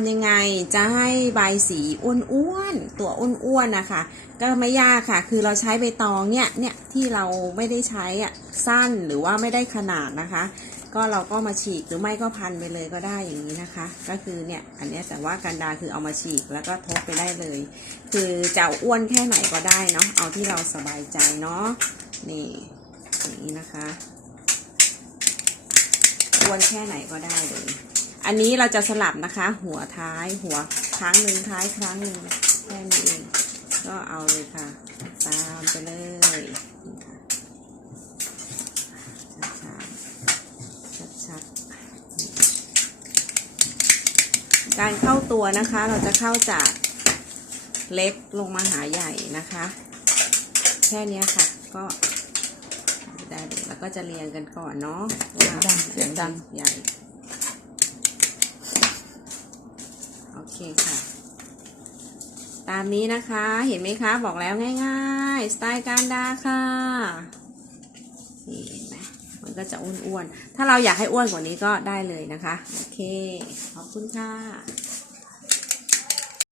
ำยังไงจะให้ใบสีอ้วนๆตัวอ้วนๆนะคะ ก็ไม่ยากค่ะ คือเราใช้ใบตองเนี่ยเนี่ยที่เราไม่ได้ใช้อะสั้นหรือว่าไม่ได้ขนาดนะคะ ก็เราก็มาฉีกหรือไม่ก็พันไปเลยก็ได้อย่างนี้นะคะ ก็คือเนี่ยอันนี้แต่ว่ากันดาคือเอามาฉีกแล้วก็ทบไปได้เลย คือจะอาอ้วนแค่ไหนก็ได้เนาะเอาที่เราสบายใจเนาะนี่อย่างนี้นะคะอ้วนแค่ไหนก็ได้เลย อันนี้เราจะสลับนะคะ หัวท้ายหัวครั้งหนึ่งท้ายครั้งหนึ่งแค่นี้เองก็เอาเลยค่ะ ตามไปเลยนี่ค่ะช้าๆชัดๆการเข้าตัวนะคะ เราจะเข้าจากเล็กลงมาหาใหญ่นะคะ แค่เนี้ยค่ะ ก็ได้เลยแล้วก็จะเรียงกันก่อนเนาะเสียงดังเสียงดังใหญ่ โอ เคค่ะ ตามนี้นะคะเห็นไหมคะบอกแล้วง่ายๆ สไตล์การดาค่ะนี่เห็นไหมมันก็จะอ้วนๆ ถ้าเราอยากให้อ้วนกว่านี้ก็ได้เลยนะคะ โอเค ขอบคุณค่ะ